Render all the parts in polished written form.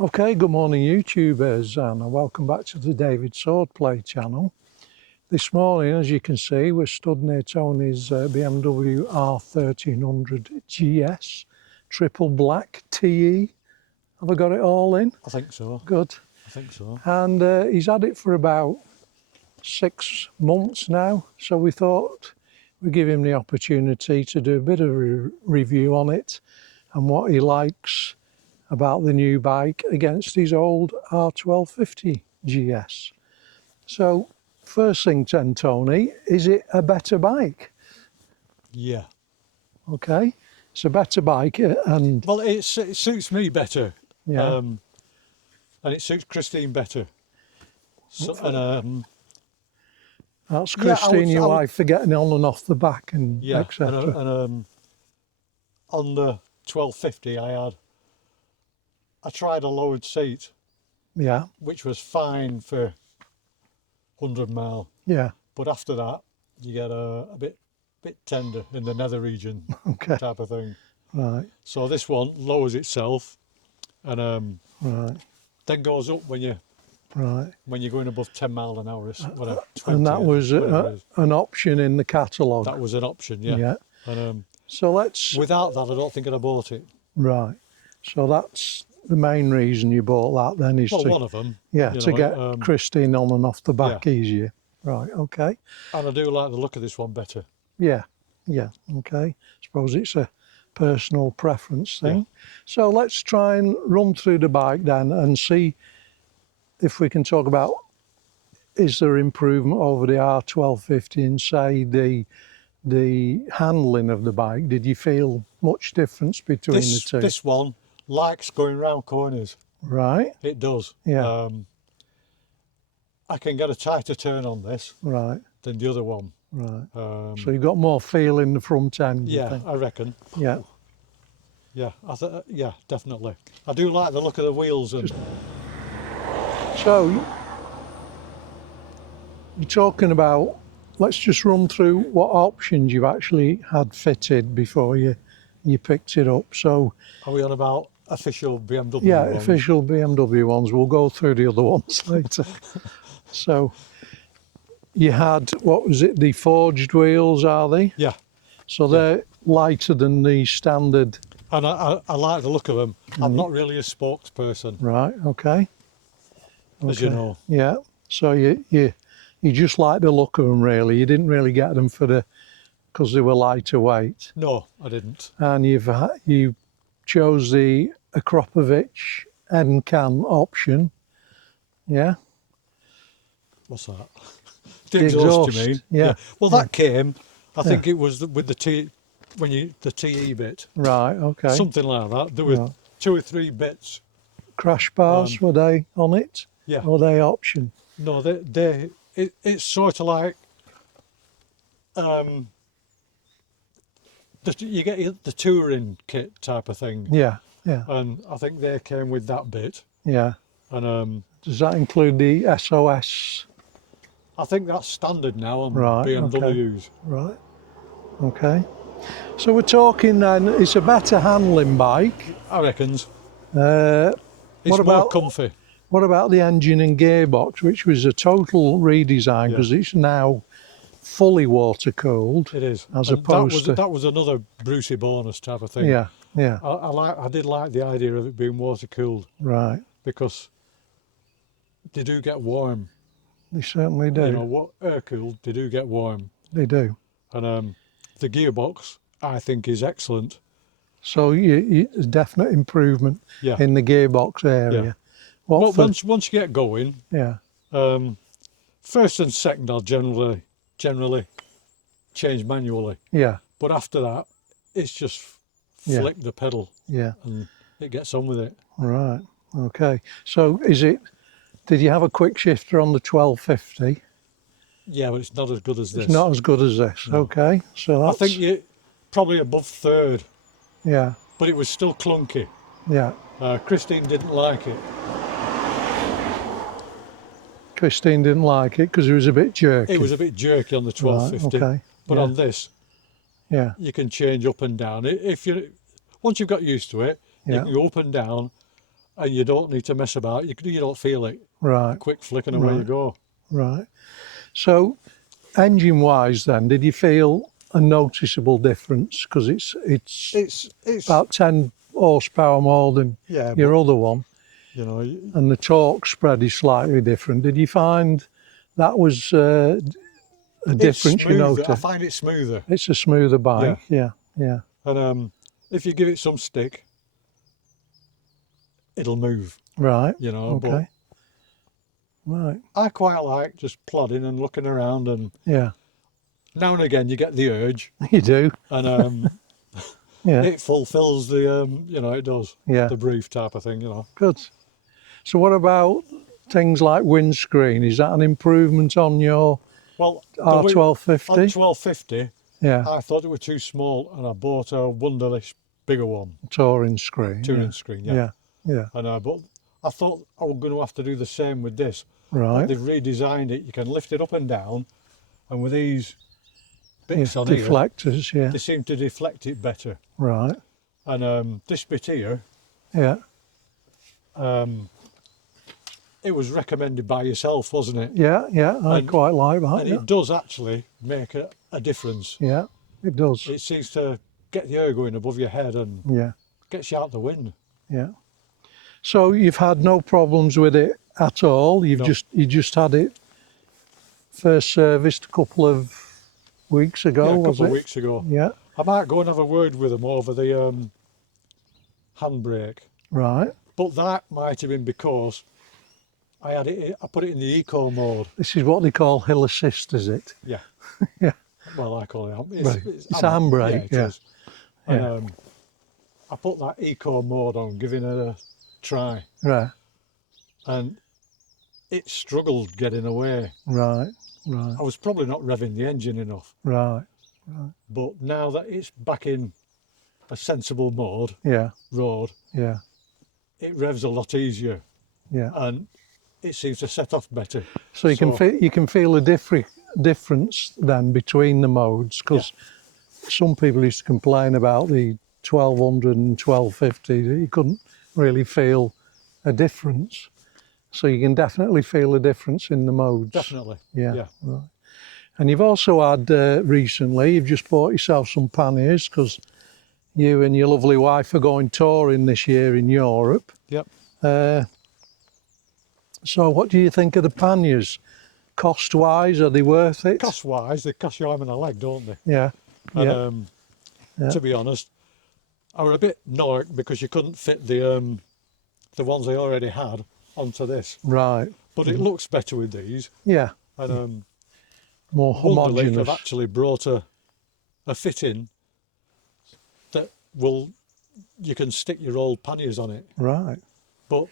Okay, good morning YouTubers, and welcome back to the David Swordplay channel. This morning, as you can see, we're stood near Tony's BMW R1300 GS, triple black TE. Have I got it all in? I think so. Good. I think so. And he's had it for about 6 months now, so we thought we'd give him the opportunity to do a bit of a review on it and what he likes about the new bike against his old R1250 GS. So first thing then, Tony, is it a better bike? Yeah. Okay, it's a better bike and... Well, it suits me better. Yeah. And it suits Christine better. So, and that's Christine, your wife, for getting on and off the back and yeah, etc. And on the 1250 I tried a lowered seat. Yeah. Which was fine for 100 mile. Yeah. But after that, you get a bit tender in the nether region. Okay. Type of thing. Right. So this one lowers itself, and right. then goes up when you're going above 10 mile an hour. Whatever, 20, and that was an option in the catalogue. That was an option, yeah. Yeah. And so let's... without that, I don't think I'd have bought it. Right. So that's the main reason you bought that then, is well, to... one of them. Yeah, to get Christine on and off the back easier. Right, okay. And I do like the look of this one better. Yeah, yeah, okay. Suppose it's a personal preference thing. Yeah. So let's try and run through the bike then and see if we can talk about, is there improvement over the R1250 and say the handling of the bike? Did you feel much difference between the two? This one likes going round corners. Right. It does. Yeah. I can get a tighter turn on this than the other one. Right. So you've got more feel in the front end. Yeah, I reckon. Yeah. Yeah, yeah, definitely. I do like the look of the wheels. And so you're talking about, let's just run through what options you've actually had fitted before you picked it up. So are we on about official BMW ones? ones? Official BMW ones. We'll go through the other ones later. So you had, what was it, the forged wheels, are they? Yeah. So they're lighter than the standard. And I like the look of them. I'm not really a spokesperson. Right, okay. As you know. Yeah, so you just like the look of them really. You didn't really get them because they were lighter weight. No, I didn't. And you chose the Akropovich end can option. Yeah. What's that? The exhaust, you mean? Yeah. Well, that came, I think it was with the TE bit. Right, okay. Something like that. There were 2 or 3 bits. Crash bars, were they on it? Yeah. Or they option? No, it's sort of like, you get the touring kit type of thing. Yeah, yeah. And I think they came with that bit. Yeah. And does that include the SOS? I think that's standard now on BMWs. Okay. Right, okay. So we're talking then, it's a better handling bike. I reckons. It's more comfy. What about the engine and gearbox, which was a total redesign because it's now fully water cooled? It is. As opposed to... That was another Brucey bonus type of thing. Yeah, yeah. I did like the idea of it being water cooled. Right. Because they do get warm. They certainly do. You know, what air cooled, they do get warm. They do. And the gearbox, I think, is excellent. So there's definite improvement in the gearbox area. Yeah. Well, once you get going, yeah. First and second I'll generally change manually. Yeah. But after that, it's just flick the pedal. Yeah. And it gets on with it. Right. Okay. So did you have a quick shifter on the 1250? Yeah, but it's not as good as this. It's not as good as this. No. Okay. So that's... I think you're probably above third. Yeah. But it was still clunky. Yeah. Christine didn't like it. Christine didn't like it because it was a bit jerky. It was a bit jerky on the 1250. Right, okay. But on this, you can change up and down. Once you've got used to it, you can go up and down and you don't need to mess about. You don't feel it. Right. A quick flick and away you go. Right. So, engine-wise, then, did you feel a noticeable difference? Because it's about 10 horsepower more than your other one. You know, and the torque spread is slightly different. Did you find that was a difference you noticed? I find it smoother. It's a smoother bike, yeah. And if you give it some stick, it'll move. Right. You know, okay. But right. I quite like just plodding and looking around, and now and again you get the urge. You do. And it fulfills the you know, it does. The brief type of thing, you know. Good. So what about things like windscreen? Is that an improvement on your R1250? On 1250, yeah. I thought it was too small, and I bought a Wunderlich bigger one. Touring screen. Touring screen, yeah. And but I thought I was going to have to do the same with this. Right. But they've redesigned it. You can lift it up and down, and with these bits on deflectors, here, they seem to deflect it better. Right. And this bit here, it was recommended by yourself, wasn't it? Yeah, I quite like that. And it does actually make a difference. Yeah, it does. It seems to get the air going above your head and gets you out the wind. Yeah. So you've had no problems with it at all? You just had it first serviced a couple of weeks ago, a couple of weeks ago. Yeah. I might go and have a word with them over the handbrake. Right. But that might have been because I put it in the eco mode. This is what they call hill assist, is it? Yeah. Yeah. Well, I call it. It's a handbrake. Yeah. It is. And, I put that eco mode on, giving it a try. Right. And it struggled getting away. Right. I was probably not revving the engine enough. Right. But now that it's back in a sensible mode, road, it revs a lot easier. Yeah. And it seems to set off better. So you can feel a difference then between the modes, because some people used to complain about the 1200 and 1250. You couldn't really feel a difference. So you can definitely feel a difference in the modes. Definitely. Yeah. Right. And you've also had recently, you've just bought yourself some panniers because you and your lovely wife are going touring this year in Europe. Yep. So what do you think of the panniers? Cost-wise, are they worth it? Cost-wise, they cost you arm and a leg, don't they? Yeah. And to be honest, I was a bit annoyed because you couldn't fit the ones I already had onto this. Right. But it looks better with these. Yeah. And more homogeneous. I've actually brought a fitting that you can stick your old panniers on it. Right. But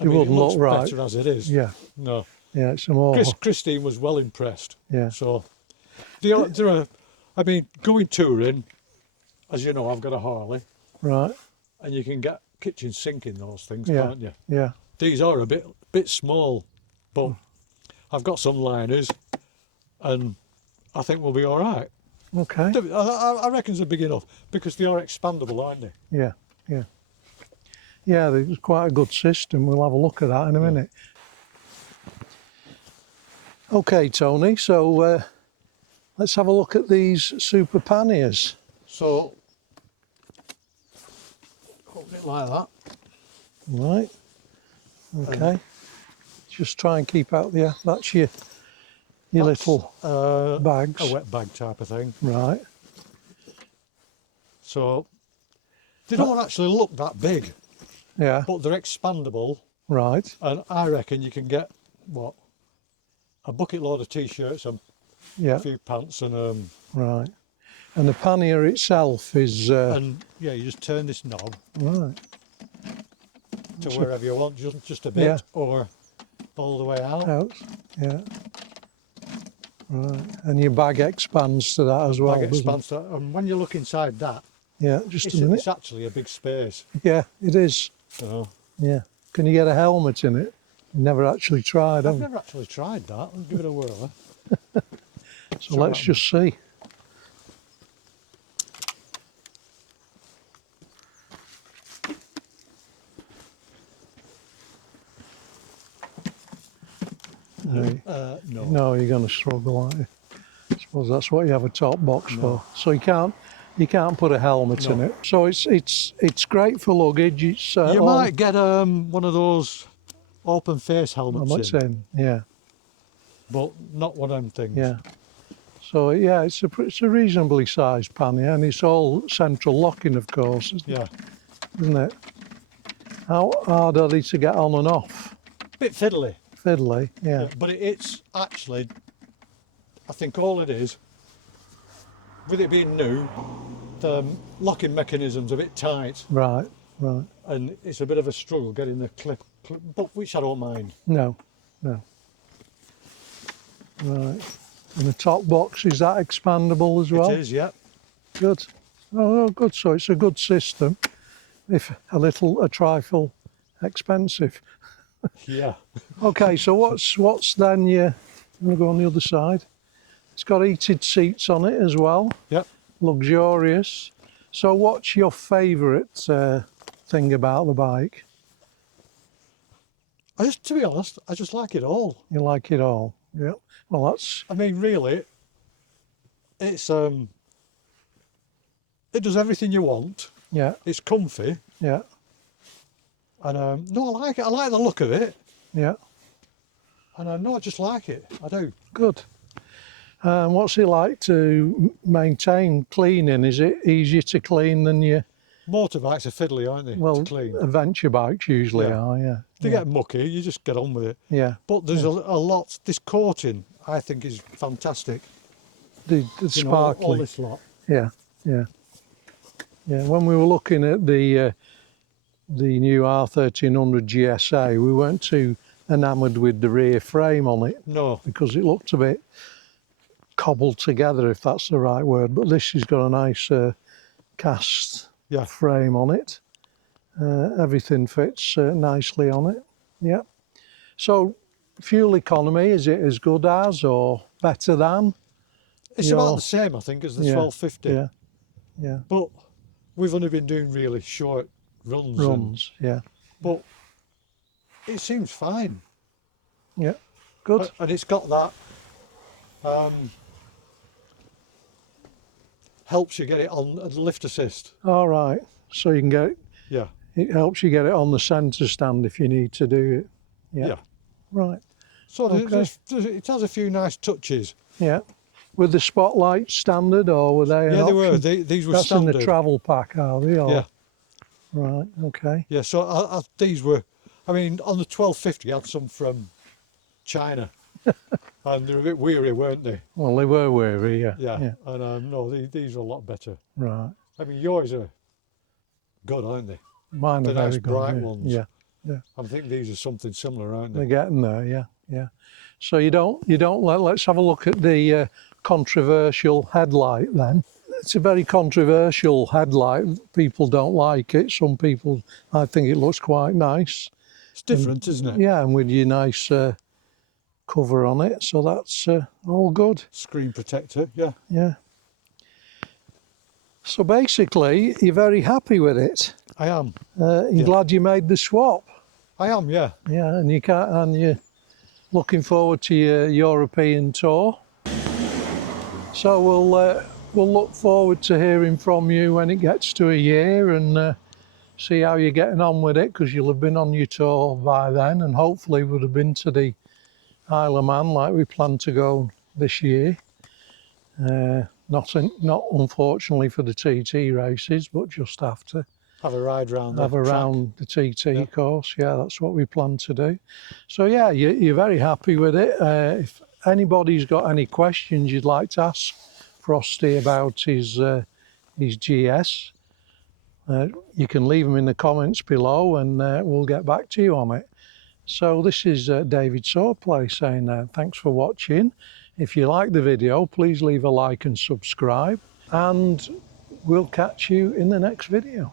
it wouldn't looks look right. better as it is. Yeah. No. Yeah, it's a more. Christine was well impressed. Yeah. So going touring, as you know, I've got a Harley. Right. And you can get kitchen sink in those things, yeah. can't you? Yeah. These are a bit small, but I've got some liners, and I think we'll be all right. Okay. I reckon they're big enough because they are expandable, aren't they? Yeah. Yeah. Yeah, it's quite a good system. We'll have a look at that in a minute. Okay, Tony, so let's have a look at these super panniers. So, hold it like that. Right. Okay. Just try and keep out that's your little bags. A wet bag type of thing. Right. So, they don't actually look that big. Yeah. But they're expandable. Right. And I reckon you can get, a bucket load of t-shirts and a few pants and right. And the pannier itself is and you just turn this knob to wherever you want, just a bit or all the way out. Yeah. Right. And your bag expands to that as well. Bag expands to that. And when you look inside that, just a minute. It's actually a big space. Yeah, it is. So yeah. Can you get a helmet in it? Never actually tried. I've never actually tried that. I'll give it a whirl. So let's just see. No. No, you're going to struggle, aren't you? I suppose that's what you have a top box for. So you can't put a helmet in it. So it's great for luggage. It's You might get one of those open face helmets in, yeah, but not one of them things. yeah. So yeah, it's a reasonably sized pannier, and it's all central locking, of course, isn't it? How hard are they to get on and off? Bit fiddly. Fiddly, yeah. But it's actually, I think all it is, with it being new, the locking mechanism's a bit tight. Right, right. And it's a bit of a struggle getting the clip, but which I don't mind. No, no. Right. And the top box, is that expandable as well? It is, yeah. Good. Oh, good. So it's a good system, if a trifle expensive. Yeah. Okay, so what's then I'm going to go on the other side. It's got heated seats on it as well. Yep. Luxurious. So what's your favourite thing about the bike? To be honest, I just like it all. You like it all? Yeah. Well, that's... I mean, really, it's it does everything you want. Yeah. It's comfy. Yeah. And no, I like it. I like the look of it. Yeah. And no, I just like it. I do. Good. What's it like to maintain cleaning? Is it easier to clean than your... Motorbikes are fiddly, aren't they, to clean? Adventure bikes usually are, yeah. They get mucky, you just get on with it. Yeah. But there's a lot, this coating, I think, is fantastic. The sparkly. All this lot. Yeah, yeah. Yeah, when we were looking at the new R1300 GSA, we weren't too enamoured with the rear frame on it. No. Because it looked a bit cobbled together, if that's the right word. But this has got a nice cast frame on it. Everything fits nicely on it. Yeah. So fuel economy, is it as good as or better than? It's about the same, I think, as the 1250. Yeah. Yeah. But we've only been doing really short runs. Yeah. But it seems fine. Yeah. Good. And it's got that helps you get it on the lift assist. All right. So you can get it. Yeah. It helps you get it on the centre stand if you need to do it. Yeah. Right. So it has a few nice touches. Yeah. Were the spotlights standard or were they? Yeah, they were. These were That's standard. in the travel pack, are they? Or? Yeah. Right. Okay. Yeah. So these were. I mean, on the 1250, I had some from China, and they're a bit weary, weren't they? Well, they were weary. Yeah. Yeah. And no, these are a lot better. Right. I mean, yours are good, aren't they? Mine are the nice very good, bright ones. Yeah. Yeah. I think these are something similar, aren't they? They're getting there. Yeah. Yeah. So you don't let's have a look at the controversial headlight then. It's a very controversial headlight. People don't like it. Some people, I think it looks quite nice. It's different, isn't it? Yeah, and with your nice cover on it. So that's all good. Screen protector, yeah. Yeah. So basically, you're very happy with it. I am. You're glad you made the swap. I am, yeah. Yeah, and you're looking forward to your European tour. So we'll look forward to hearing from you when it gets to a year and see how you're getting on with it, because you'll have been on your tour by then and hopefully would have been to the Isle of Man like we plan to go this year. Not unfortunately for the TT races, but just after. Have a ride round the TT course. Yeah, that's what we plan to do. So yeah, you're very happy with it. If anybody's got any questions you'd like to ask Frosty about his GS, you can leave them in the comments below and we'll get back to you on it. So this is David Swordplay saying thanks for watching. If you like the video, please leave a like and subscribe, and we'll catch you in the next video.